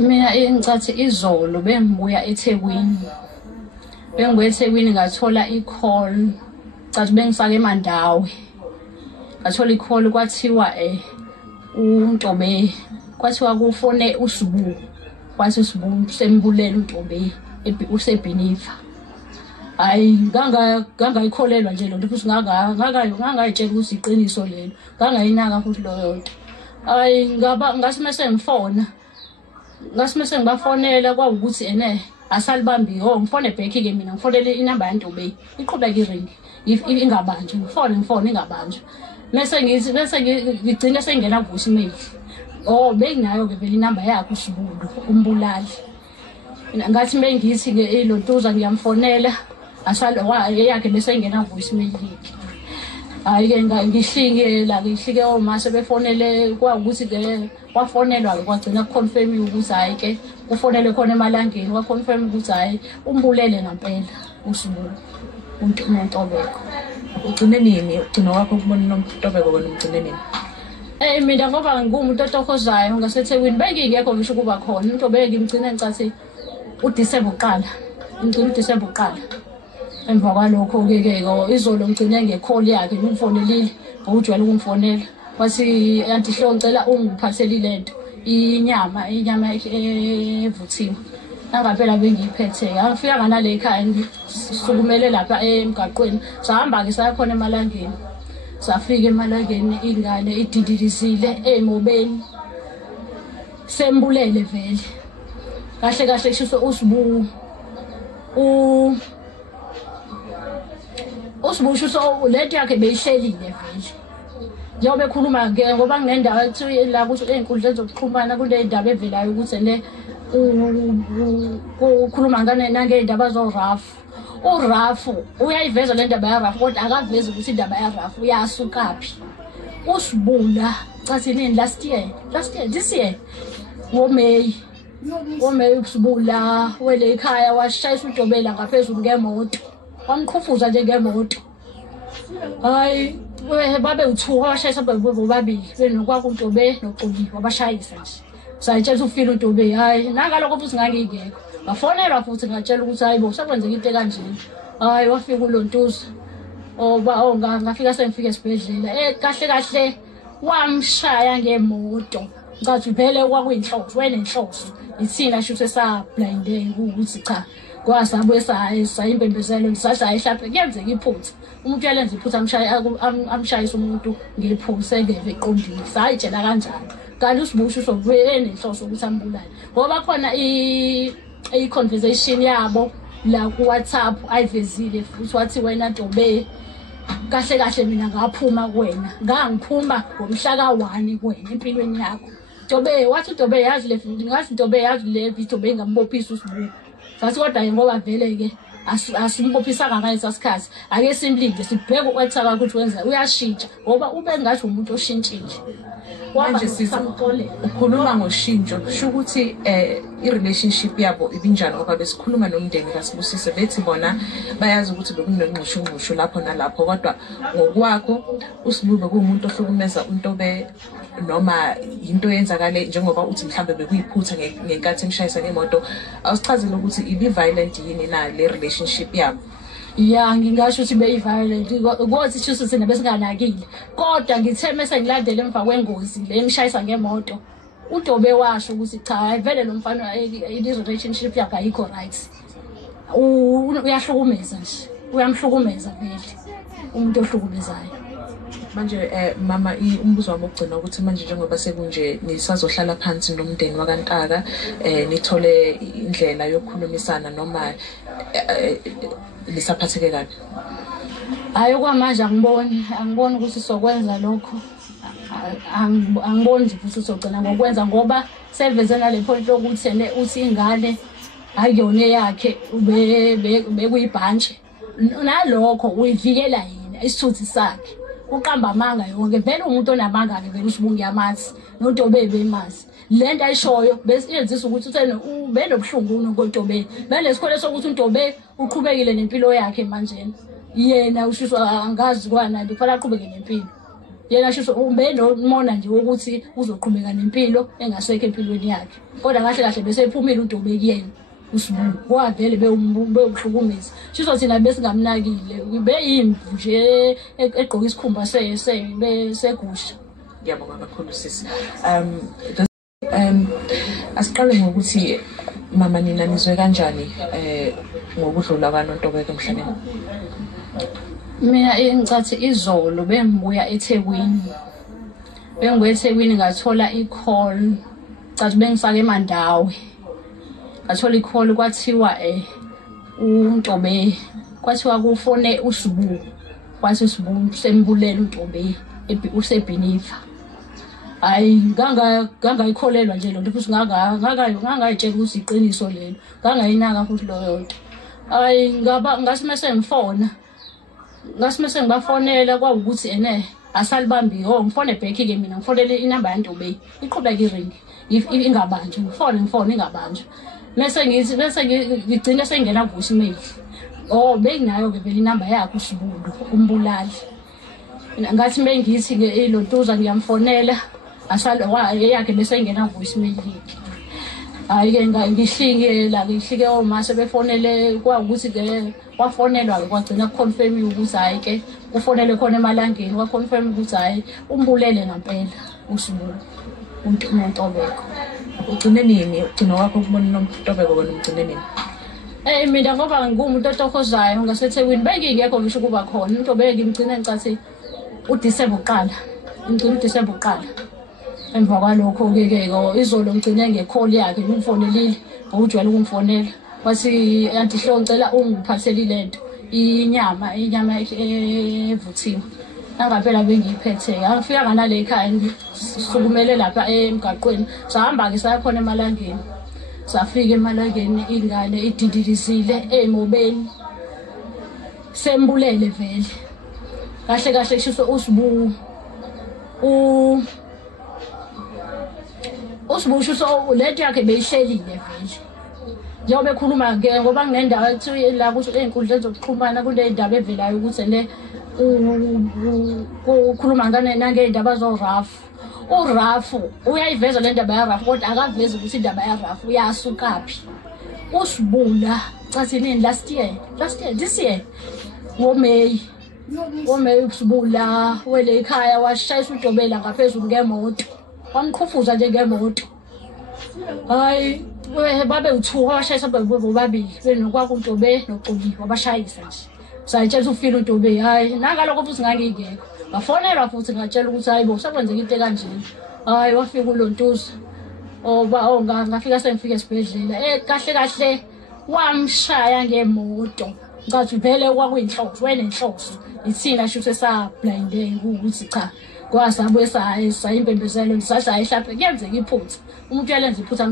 Mina engicathi izolo bengibuya eThekwini. Bengibuya eThekwini ngathola i-call. Cathi bengisake eMandawi. Ngathola i-call kwathiwa uNtobe kwathiwa kufone uSibu. Kwathi uSibu sembulela uNtobe useBhinifa. Hayi ngangayikholelwa nje lonto futhi ngangayitshela ukuthi iqiniso lelo. Ngangayinaka futhi leyo nto. Hayi ngasimese ngifona. Ngasimese ngibafonela kwawukuthi asalibambi ngifone back ke mina ngifonele inamba yaNtobe iqhubeka iringi ingabanjwa ngifone ingabanjwa bese ngigcina sengena voicemail benginayo ke vele inamba yakhe uSibulu umbulali ngathi mengithi ke lontuza ngiyamfonela yakhe bese ingena voicemail yakhe. Hayi ke ngihlike omase befonele kwawukuthi ke wafonelwa kwagcina confirm ukuthi hayi ke ufonele khona emalangeni wa confirm ukuthi hayi umbulele ngempela uSibulu uNtobeko. Ugcine nini ugcina wakho ukubona noNtobeko wena ugcine nini? Mina ngoba ngumuntu otokhozayo ngaseThekwini bengingekho ngisho kuba khona uNtobeko ngimgcine ngicathi uDisemba uqala uqala. Emva kwalokho ke izolo ngigcine ngecall yakhe ngimfonelile ngojwayele ukumfonela wathi anti hlo ngicela ungiphathele lento inyama evuthiwe nangaphela bengiyiphethe ngafika nganale ekhaya ngisukumele lapha emgaqweni sahamba ke saya khona emalangeni safika emalangeni ingane idididizile emobeni sembulele vele kahle kusho uSibu uSibusho so lento yakhe beyihlelile vele. Njengoba ekhuluma ke ngoba nginendawo ethi la kusho einkundleni zokuxhumana kule ndaba evelayo ukuthi ukhuluma nangeindaba zoRafu. uRafu uyayiveza le ndaba yaRafu kodwa akavezi ukuthi indaba yaRafu uyasukaphi. uSibula cathi nini last year this year ngoMay uSibula wele ekhaya washayisa uNtobela ngaphezulu ngemoto. Wamqhufuza nje ngemoto. Hayi babe u2 washayisa bobabili benokwa kuNtobe noXoli wabashayisa nje. Sayitshela ufile uNtobe hayi nangalokho futhi ngangingekho. Bafonelwa futhi ngatshela ukuthi hayi bo sekwenzeka into kanjeni. Hayi wafika uLontuza. Ngafika sengifika esibhedlela. Kahle wamshaya ngemoto. Ngathi vele kwakuyinhloso wenenhloso. Ithina sho sesablinde ukuthi cha. Kwasabuye sayimbembezelo ngisashayisha kuyenzeka iphutha umuntu uyalenza iphutha amshayisa umuntu ngephutha engeve eqondile sayitshela kanjalo kanti uSibusho sokuyenenhloso ukuthi ambulale ngoba khona i-conversation yabo la ku WhatsApp ayivezile futhi wathi wena Ntobe kahle mina ngaphuma kuwena ngangiphuma ngomhla ka1 kuwena empilweni yakho Ntobe wathi Ntobe yazi le ngathi Ntobe yazi le Ntobe ngambophisa uSibusho sathi kodwa ngoba vele ke asimbophisanga ngaleso sikhathi ake simlinde sibheke ukwathaka ukuthi wenza uyashintsha ngoba ube ngathi umuntu oshintshile manje sisamxole ukhuluma ngoshintsho kusho ukuthi i-relationship yabo ibinjani ngoba besikhuluma nomndeni kaSibusise bethi bona bayazi ukuthi bekunengqoshongqosho lapho nalapho kodwa ngokwakho uSibube kuumuntu ohlukumeza uNtobe noma into yenzakale njengoba uthi mhlambe bekuyiphutha ngenkathi emshayisa ngemoto awusichazele ukuthi ibi-violent yini na le relationship yabo. Ya ngingasho ukuthi beyi-violent ukuthi kusho ukuthi besinganakile kodwa ngithe mase ngilandele emva kwengozi le emshayisa ngemoto uNtobe washo ukuthi cha vele lo mfana i-relationship yakhe ayikho right uyahlukumeza nje uyamhlukumeza vele umuntu ohlukumezayo. Manje mama umbuzo wami ogcina ukuthi manje njengoba sekunje nisazohlala phansi nomndeni wakaNtaka nithole indlela yokukhulumisana noma lisaphatheke kabi. Hayi kwamanje angiboni ukuthi sokwenza lokho angiboni futhi sogcina ngokwenza ngoba seveze nale point lokuthi uthi ingane ayiyona yakhe bekuyibhantshe nalokho uyivikela yena isithuthi sakhe uqamba amanga yonke vele umuntu onamanga ke vele uSibu ngiyamazi noNtobe bemazi lento ayishoyo bese iyenzisa ukuthi uthena ubenobuhlungu noNtobe vele sikhole sokuthi uNtobe uqhubekile nempilo yakhe manje yena ushiswa angazi kwana kufanele aqhubeke nempilo yena sho ubenomona nje ukuthi uzoqhubeka nempilo engasekho empilweni yakhe kodwa kahle kahle bese ephumile uNtobe kuyena uSibu wavele bewuhlukumeza sho thina besingamnakile beyimvu nje egqoka isikhumba segusha. Ngiyabonga kakhulu sisi. Asiqale ngokuthi mama nina nizwe kanjani ngokudlula kwaNontobeko emhlabeni? Mina ngicathi izolo bengibuya eThekwini. Bengibuya eThekwini ngathola i-call. Cathi bengisake eMandawe. Ngathola i-call kwathiwa uNtobe kwathiwa kufone uSibu. Kwathi uSibu sembulela uNtobe usebhinifa. Hayi ngangayikholelwa nje lonto futhi ngangayitshela ukuthi iqiniso lelo. Ngangayinaka futhi loyo nto. Hayi ngasimese ngifona. Ngasimese ngibafonela kwawukuthi asalibambi ngifone back ke mina ngifonele inamba yaNtobe iqhubeka iring ingabanjwa ngifone ingabanjwa bese ngigcina sengena voicemail benginayo ke vele inamba yakhe uSibulu umbulali ngathi mengithi ke lontuza ngiyamfonela yakhe bese engena voicemail yakhe. Hayi ke ngihlike omase befonele kwawukuthi ke wafonelwa kwagcina kuconfirm ukuthi hayi ke ufonele khona emalangeni waconfirm ukuthi hayi umbulele ngempela uSibu uNtobeko. Ugcine nini ugcina wakho ukubona uNtobeko kona ugcine nini? Mina ngoba ngumuntu otokozayo ngaseThekwini bengingekho ngisho kuba khona uNtobeko ngimgcina ngicathi uDisemba uqala ngigcina uDisemba uqala. Emva kwalokho ke izolo ngicine ngecall yakhe ngimfonelile ngojwayele ukumfonela wathi anti ngicela ungiphathele lento inyama evuthiwe nangaphela bengiyiphethe angifika nganale ekhaya ngisukumele lapha emgaqweni sahamba ke sayakhona emalangeni safika emalangeni ingane ididizile emobeni sembulele vele kahle shisho uSibu uSibusho so lento yakhe beyihlelile vele njengoba ekhuluma ke ngoba nginendawo ethi la kusho einkundleni zokuxhumana kule ndaba evelayo ukuthi ukhuluma ngane nangeindaba zoRafu uRafu uyayiveza le ndaba yaRafu kodwa akavezi ukuthi indaba yaRafu uyasukaphi uSibula cathi nini last year this year ngoMay uSibula wele ekhaya washayisa uNtobela ngaphezulu ngemoto wamkhufuza nje ngemoto. Hayi babe u2 washayisa bobabili benokwaku uNtobe noXoli wabashayisa nje sayitshela ufile uNtobe hayi nangalokho futhi ngangingekho ngafonelwa futhi ngatshela ukuthi hayi bo sekwenzeka into kanjeni hayi wafika uLontuza ngafika sengifika esibhedlela kahle wamshaya ngemoto ngathi vele kwakuyinhloso wenenhloso ithina shuthe sa blinde ukuthi cha kwasabuye sayimpembezelo ngisashaya kuyenzeka iphutha umuntu uyalenza iphutha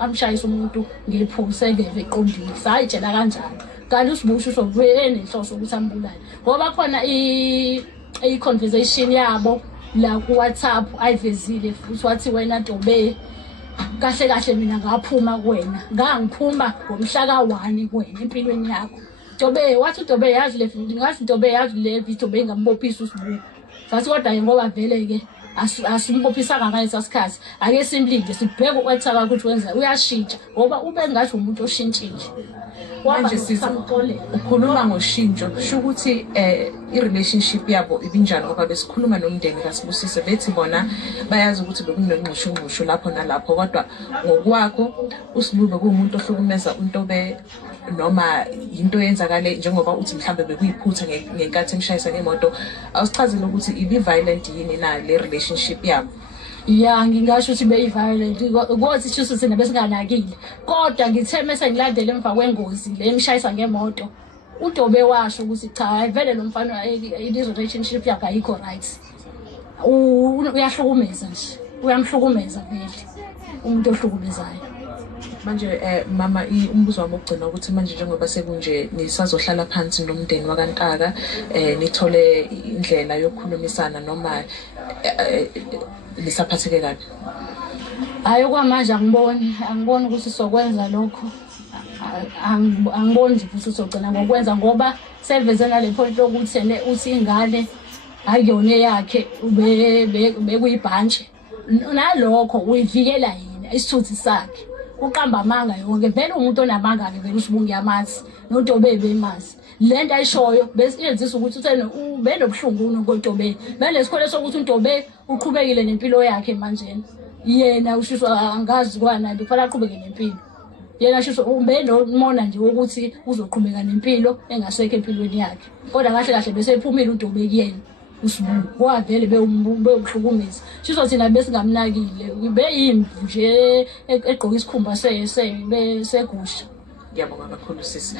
amshayisa umuntu ngephutha engeve eqondile sayitshela kanjani kanti uSibusho enenhloso ukuthi ambulale ngoba khona i-conversation yabo la ku WhatsApp ayivezile futhi wathi wena Ntobe kahle mina ngaphuma kuwena ngangiphuma ngomhla ka1 kuwena empilweni yakho Ntobe wathi uNtobe yazi le ngathi Ntobe yazi le Ntobe engambophisa uSibu sathi kodwa ngoba vele ke asimbophisanga ngalesa sikhathi ake simlinde sibheke ukwethaka ukuthi wenza uyashintsha ngoba ube ngathi umuntu oshintshile manje sisamthole ukhuluma ngoshintsho kusho ukuthi i-relationship yabo ibinjani ngoba besikhuluma nomndeni kaSibusise bethi bona bayazi ukuthi bekunengqoshongqosho lapho nalapho kodwa ngokwakho uSibu bekuwumuntu ohlukumeza uNtobe noma into yenzakale njengoba uthi mhlambe bekuyiphutha ngenkathi emshayisa ngemoto awusichazile ukuthi ibi-violent yini na le relationship yabo? Ya ngingasho ukuthi beyi-violent ukuthi sho thina besinganakile kodwa ngithe mase ngilandele emva kwengozi le emshayisa ngemoto uNtobe washo ukuthi cha vele lo mfana i-relationship yakhe ayikho right uyahlukumeza nje uyamhlukumeza vele umuntu ohlukumezayo. Manje mama umbuzo wami ogcina ukuthi manje njengoba sekunje nisazohlala phansi nomndeni wakaNtaka nithole indlela yokukhulumisana noma lisaphatheke kabi? Hayi kwamanje angiboni ukuthi sokwenza lokho angiboni nje ukuthi sogcina ngokwenza ngoba sevezena le point lokuthi uthi ingane ayona yakhe bekuyibhanje nalokho uyivikela yena isithuthi sakhe uqamba amanga yonke vele umuntu onamanga ke vele usho ngiyamazi noNtobe bemazi lento ayishoyo bese yenzisa ukuthi uthena ubenobuhlungu noNtobe bele isikole sokuthi uNtobe uqhubekile nempilo yakhe manje yena ushiswa angazi kwana kufanele aqhubeke nempilo yena shisho ubenomona nje ukuthi uzoqhubeka nempilo engasekho empilweni yakhe kodwa kahle kahle bese ephumile uNtobe kuyena usibuku wavele bewuhlukumeza shisho thina besingamnakile beyimvu nje egqoka isikhumba segusha. Ngiyabonga kakhulu sisi.